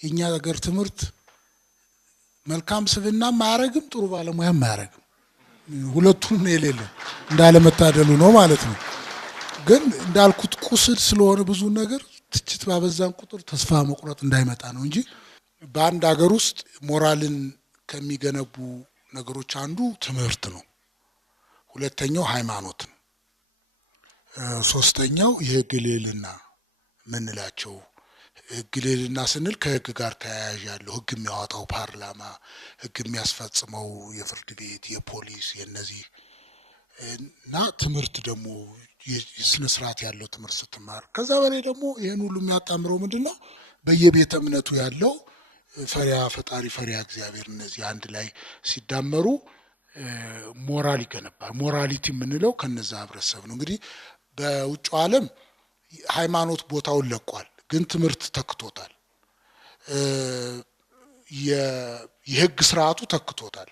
የኛ ሀገር ትምህርት መልካም ስብዕናም ማያረግም ጥሩ ባለሙያም ማያረግም ሁለቱም የሌለ እንዳለመታደሉ ነው ማለት ነው። ግን እንዳልኩት ቁስል ስለሆነ ብዙ ነገር ትችት ባበዛን ቁጥር ተስፋ መቁረጥ እንዳይመጣ ነው እንጂ በአንድ ሀገር ውስጥ ሞራልን ከሚገነቡ ነገሮች አንዱ ትምህርት ነው። ሁለተኛው ሃይማኖት ነው። ሶስተኛው የህግ ልዕልና ምንላቸው ህግ ልዕልና ስንል ከህግ ጋር ተያያዥ ያለው ህግ የሚያወጣው ፓርላማ፣ ህግ የሚያስፈጽመው የፍርድ ቤት፣ የፖሊስ የነዚህ እና ትምህርት ደግሞ የስነ ስርዓት ያለው ትምህርት ስትማር ከዛ በላይ ደግሞ ይሄን ሁሉ የሚያጣምረው ምንድነው በየቤተ እምነቱ ያለው ፈሪያ ፈጣሪ ፈሪያ እግዚአብሔር እነዚህ አንድ ላይ ሲዳመሩ ሞራል ይገነባል። ሞራሊቲ የምንለው ከነዛ ህብረተሰብ ነው። እንግዲህ በውጭው ዓለም ሃይማኖት ቦታውን ለቋል፣ ግን ትምህርት ተክቶታል። የህግ ስርዓቱ ተክቶታል።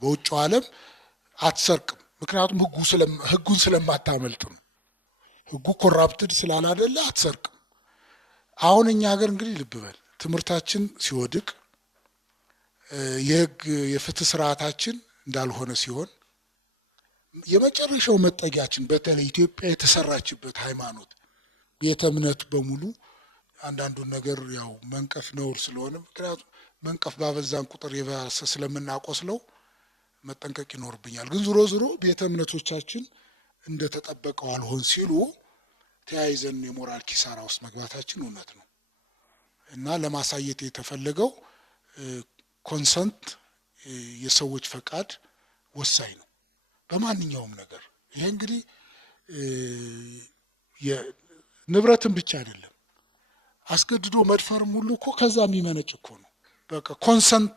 በውጭው ዓለም አትሰርቅም፣ ምክንያቱም ህጉን ስለማታመልጥ ነው። ህጉ ኮራፕትድ ስላላደለ አትሰርቅም። አሁን እኛ ሀገር እንግዲህ ልብ በል ትምህርታችን ሲወድቅ የህግ የፍትህ ስርዓታችን እንዳልሆነ ሲሆን የመጨረሻው መጠጊያችን በተለይ ኢትዮጵያ የተሰራችበት ሃይማኖት ቤተ እምነት በሙሉ አንዳንዱን ነገር ያው መንቀፍ ነውር ስለሆነ ምክንያቱም መንቀፍ ባበዛን ቁጥር የባሰ ስለምናቆስለው መጠንቀቅ ይኖርብኛል። ግን ዙሮ ዙሮ ቤተ እምነቶቻችን እንደተጠበቀው አልሆን ሲሉ ተያይዘን የሞራል ኪሳራ ውስጥ መግባታችን እውነት ነው እና ለማሳየት የተፈለገው ኮንሰንት የሰዎች ፈቃድ ወሳኝ ነው በማንኛውም ነገር። ይሄ እንግዲህ የንብረትን ብቻ አይደለም አስገድዶ መድፈርም ሁሉ እኮ ከዛ የሚመነጭ እኮ ነው። በቃ ኮንሰንት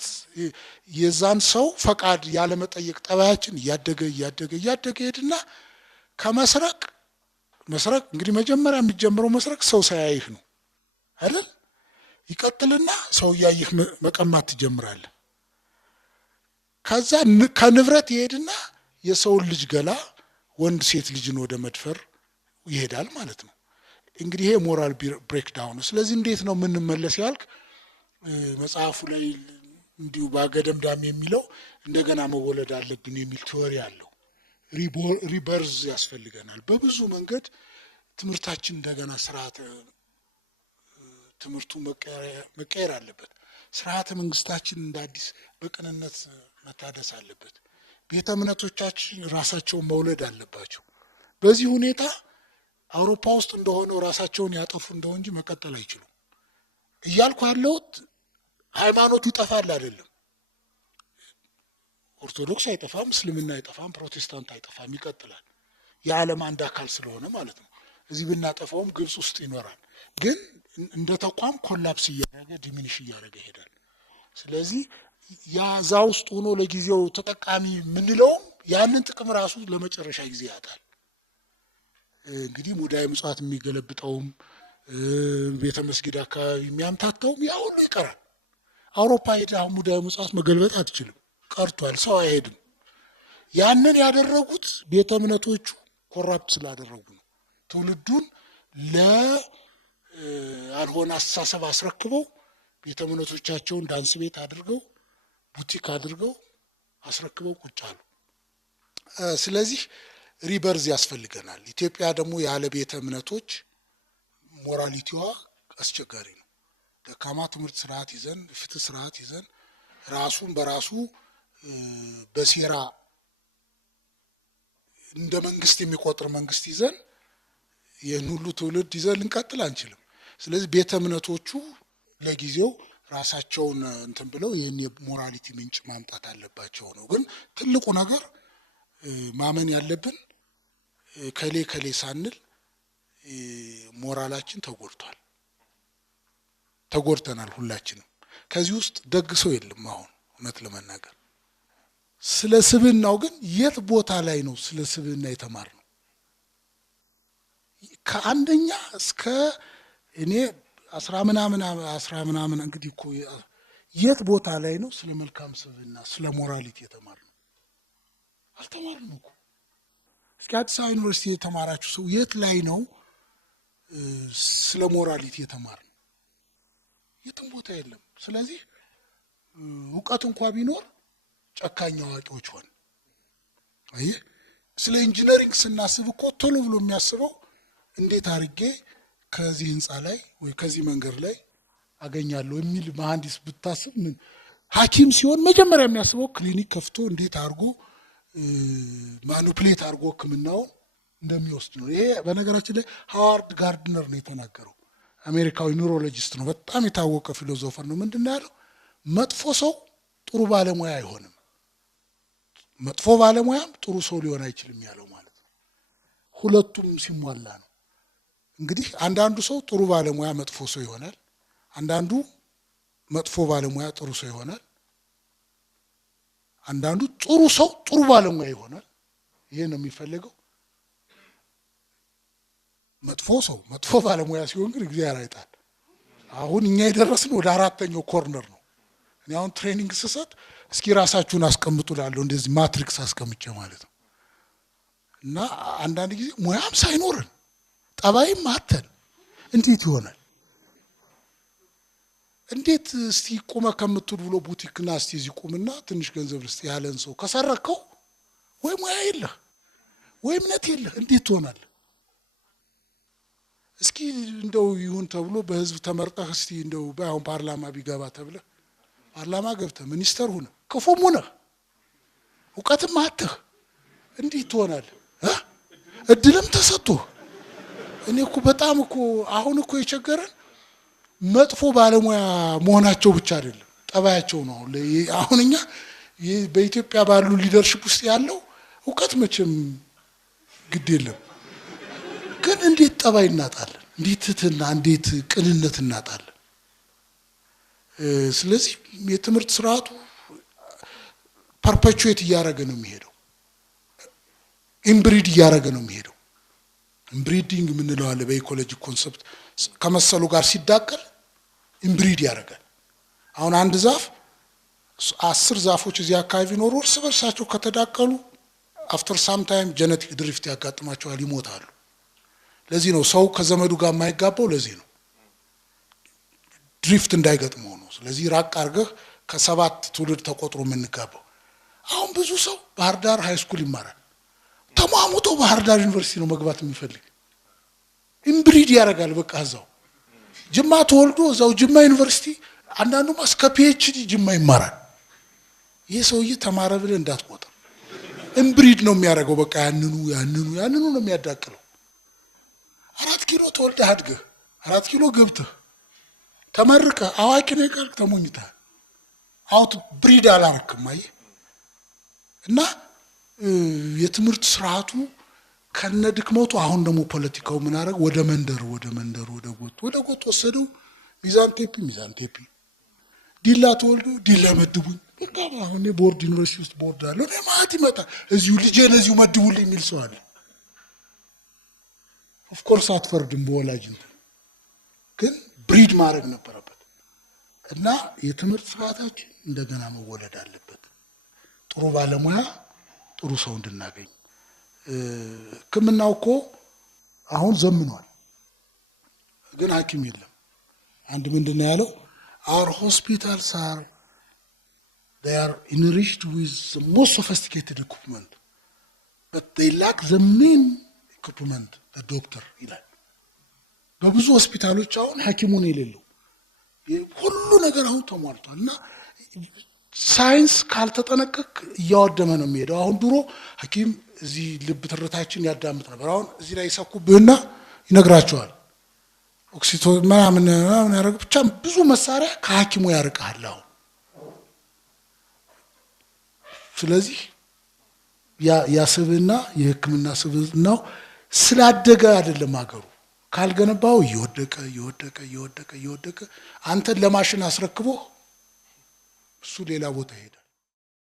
የዛን ሰው ፈቃድ ያለ መጠየቅ ጠባያችን እያደገ ሄድና ከመስረቅ እንግዲህ መጀመሪያ የሚጀምረው መስረቅ ሰው ሳያይህ ነው አይደል? ይቀጥልና ሰው ያይህ መቀማት ትጀምራለህ። ከዛ ከንብረት ይሄድና የሰውን ልጅ ገላ ወንድ ሴት ልጅን ወደ መድፈር ይሄዳል ማለት ነው። እንግዲህ ይሄ ሞራል ብሬክዳውን ነው። ስለዚህ እንዴት ነው የምንመለስ ያልክ መጽሐፉ ላይ እንዲሁ ባገደምዳም የሚለው እንደገና መወለድ አለብን የሚል ቲዎሪ አለው። ሪበርዝ ያስፈልገናል። በብዙ መንገድ ትምህርታችን እንደገና ስርዓተ ትምህርቱ መቀየር አለበት። ስርዓተ መንግስታችን እንደ አዲስ በቅንነት መታደስ አለበት። ቤተ እምነቶቻችን ራሳቸውን መውለድ አለባቸው። በዚህ ሁኔታ አውሮፓ ውስጥ እንደሆነው ራሳቸውን ያጠፉ እንደው እንጂ መቀጠል አይችሉም እያልኩ ያለሁት ሃይማኖቱ ይጠፋል አይደለም። ኦርቶዶክስ አይጠፋም፣ እስልምና አይጠፋም፣ ፕሮቴስታንት አይጠፋም፣ ይቀጥላል። የዓለም አንድ አካል ስለሆነ ማለት ነው። እዚህ ብናጠፋውም ግብጽ ውስጥ ይኖራል። ግን እንደ ተቋም ኮላፕስ እያደረገ ዲሚኒሽ እያደረገ ይሄዳል። ስለዚህ ያዛ ውስጥ ሆኖ ለጊዜው ተጠቃሚ የምንለውም ያንን ጥቅም ራሱ ለመጨረሻ ጊዜ ያጣል። እንግዲህ ሙዳየ ምጽዋት የሚገለብጠውም ቤተ መስጊድ አካባቢ የሚያምታታውም ያ ሁሉ ይቀራል። አውሮፓ ሄደህ አሁን ሙዳየ ምጽዋት መገልበጥ አትችልም፣ ቀርቷል። ሰው አይሄድም። ያንን ያደረጉት ቤተ እምነቶቹ ኮራፕት ስላደረጉ ነው። ትውልዱን ለአልሆነ አስተሳሰብ አስረክበው ቤተ እምነቶቻቸውን ዳንስ ቤት አድርገው ቡቲክ አድርገው አስረክበው ቁጭ አሉ። ስለዚህ ሪበርዝ ያስፈልገናል። ኢትዮጵያ ደግሞ ያለ ቤተ እምነቶች ሞራሊቲዋ አስቸጋሪ ነው። ደካማ ትምህርት ስርዓት ይዘን ፍትህ ስርዓት ይዘን ራሱን በራሱ በሴራ እንደ መንግስት የሚቆጥር መንግስት ይዘን ይህን ሁሉ ትውልድ ይዘን ልንቀጥል አንችልም። ስለዚህ ቤተ እምነቶቹ ለጊዜው ራሳቸውን እንትን ብለው ይህን የሞራሊቲ ምንጭ ማምጣት አለባቸው ነው። ግን ትልቁ ነገር ማመን ያለብን ከሌ ሳንል ሞራላችን ተጎድተናል ሁላችንም። ከዚህ ውስጥ ደግ ሰው የለም አሁን እውነት ለመናገር። ስለ ስብዕናው ግን የት ቦታ ላይ ነው ስለ ስብዕና የተማርነው? ከአንደኛ እስከ እኔ አስራ ምናምን እንግዲህ እኮ የት ቦታ ላይ ነው ስለ መልካም ስብዕና ስለ ሞራሊቲ የተማርነው? አልተማርንም እኮ። እስኪ አዲስ አበባ ዩኒቨርሲቲ የተማራችሁ ሰው የት ላይ ነው ስለ ሞራሊቲ የተማርነው? የትም ቦታ የለም። ስለዚህ እውቀት እንኳን ቢኖር ጨካኝ አዋቂዎች ሆን። አየህ ስለ ኢንጂነሪንግ ስናስብ እኮ ቶሎ ብሎ የሚያስበው እንዴት አድርጌ ከዚህ ህንፃ ላይ ወይ ከዚህ መንገድ ላይ አገኛለሁ የሚል መሐንዲስ ብታስብ ምን ሐኪም ሲሆን መጀመሪያ የሚያስበው ክሊኒክ ከፍቶ እንዴት አድርጎ ማኒፕሌት አድርጎ ህክምናውን እንደሚወስድ ነው። ይሄ በነገራችን ላይ ሃዋርድ ጋርድነር ነው የተናገረው። አሜሪካዊ ኒውሮሎጂስት ነው፣ በጣም የታወቀ ፊሎዞፈር ነው። ምንድን ነው ያለው? መጥፎ ሰው ጥሩ ባለሙያ አይሆንም፣ መጥፎ ባለሙያም ጥሩ ሰው ሊሆን አይችልም ያለው ማለት ነው። ሁለቱም ሲሟላ ነው። እንግዲህ አንዳንዱ ሰው ጥሩ ባለሙያ መጥፎ ሰው ይሆናል፣ አንዳንዱ መጥፎ ባለሙያ ጥሩ ሰው ይሆናል፣ አንዳንዱ ጥሩ ሰው ጥሩ ባለሙያ ይሆናል። ይሄ ነው የሚፈልገው። መጥፎ ሰው መጥፎ ባለሙያ ሲሆን ግን እግዚአብሔር አይጣል። አሁን እኛ የደረስነው ወደ አራተኛው ኮርነር ነው። እኔ አሁን ትሬኒንግ ስሰጥ እስኪ ራሳችሁን አስቀምጡ ላለሁ እንደዚህ ማትሪክስ አስቀምጬ ማለት ነው። እና አንዳንድ ጊዜ ሙያም ሳይኖርን ጠባይም አተን እንዴት ይሆናል? እንዴት እስቲ ቁመ ከምትል ብሎ ቡቲክና እስቲ እዚህ ቁምና ትንሽ ገንዘብ ልስጥ ያለን ሰው ከሰረከው ወይ ሙያ የለህ ወይ እምነት የለህ እንዴት ትሆናለህ? እስኪ እንደው ይሁን ተብሎ በህዝብ ተመርጠህ እስቲ እንደው ባይሆን ፓርላማ ቢገባ ተብለህ ፓርላማ ገብተህ ሚኒስተር ሆነ ክፉም ሆነ እውቀትም አጥተህ እንዴት ትሆናለህ? እድልም ተሰጥቶ እኔ እኮ በጣም እኮ አሁን እኮ የቸገረን መጥፎ ባለሙያ መሆናቸው ብቻ አይደለም ጠባያቸው ነው። አሁን እኛ በኢትዮጵያ ባሉ ሊደርሺፕ ውስጥ ያለው እውቀት መቼም ግድ የለም፣ ግን እንዴት ጠባይ እናጣለን? እንዴት ትህትና፣ እንዴት ቅንነት እናጣለን? ስለዚህ የትምህርት ስርዓቱ ፐርፔቹዌት እያደረገ ነው የሚሄደው፣ ኢምብሪድ እያደረገ ነው የሚሄደው። ኢምብሪዲንግ የምንለው አለ በኢኮሎጂ ኮንሰፕት። ከመሰሉ ጋር ሲዳቀል ኢምብሪድ ያደርጋል። አሁን አንድ ዛፍ 10 ዛፎች እዚህ አካባቢ ኖሩ እርስ በርሳቸው ከተዳቀሉ አፍተር ሳም ታይም ጄኔቲክ ድሪፍት ያጋጥማቸዋል፣ ይሞታሉ። ለዚህ ነው ሰው ከዘመዱ ጋር የማይጋባው፣ ለዚህ ነው ድሪፍት እንዳይገጥመው ነው። ስለዚህ ራቅ አድርገህ ከ7 ትውልድ ተቆጥሮ የምንጋባው። አሁን ብዙ ሰው ባህር ዳር ሃይ ስኩል ይማራል፣ ተሟሙቶ ባህር ዳር ዩኒቨርሲቲ ነው መግባት የሚፈልግ። ኢምብሪድ ያደርጋል። በቃ እዛው ጅማ ተወልዶ እዛው ጅማ ዩኒቨርሲቲ አንዳንዱም እስከ ፒኤችዲ ጅማ ይማራል። ይሄ ሰውዬ ተማረ ብለህ እንዳትቆጥር፣ ኢምብሪድ ነው የሚያደርገው። በቃ ያንኑ ነው የሚያዳቅለው። 4 ኪሎ ተወልደህ አድገህ 4 ኪሎ ገብተህ ተመርቀህ አዋቂ ነህ ካልክ ተሞኝተሃል። አውት ብሪድ አላረክም። አየህ እና የትምህርት ስርዓቱ ከነ ድክመቱ አሁን ደግሞ ፖለቲካው ምን አደረገ? ወደ መንደር ወደ ጎጥ ወሰደው። ሚዛን ቴፒ ዲላ ተወልዶ ዲላ መድቡኝ። በቃ አሁን ቦርድ ዩኒቨርሲቲ ውስጥ ቦርድ አለው ለማት ይመጣል። እዚሁ ልጄ ለዚሁ መድቡልኝ የሚል ሰው አለ። ኦፍ ኮርስ አትፈርድም በወላጅ እንትን፣ ግን ብሪድ ማድረግ ነበረበት። እና የትምህርት ስርዓታችን እንደገና መወለድ አለበት፣ ጥሩ ባለሙያ ጥሩ ሰው እንድናገኝ። ሕክምናው እኮ አሁን ዘምኗል፣ ግን ሐኪም የለም። አንድ ምንድን ነው ያለው? our hospitals they are enriched with the most sophisticated equipment but they lack the main equipment, the doctor ይላል። በብዙ ሆስፒታሎች አሁን ሐኪሙን የሌለው ሁሉ ነገር አሁን ተሟልቷል። እና ሳይንስ ካልተጠነቀቅ እያወደመ ነው የሚሄደው። አሁን ድሮ ሐኪም እዚህ ልብ ትርታችን ያዳምጥ ነበር። አሁን እዚህ ላይ ይሰኩብህና ይነግራቸዋል። ኦክሲቶን ምናምን ያደርግ ብቻ ብዙ መሳሪያ ከሐኪሙ ያርቃል አሁን። ስለዚህ ያስብና የሕክምና ስብናው ስላደገ አይደለም ሀገሩ፣ ካልገነባው እየወደቀ አንተን ለማሽን አስረክቦ እሱ ሌላ ቦታ ይሄዳል።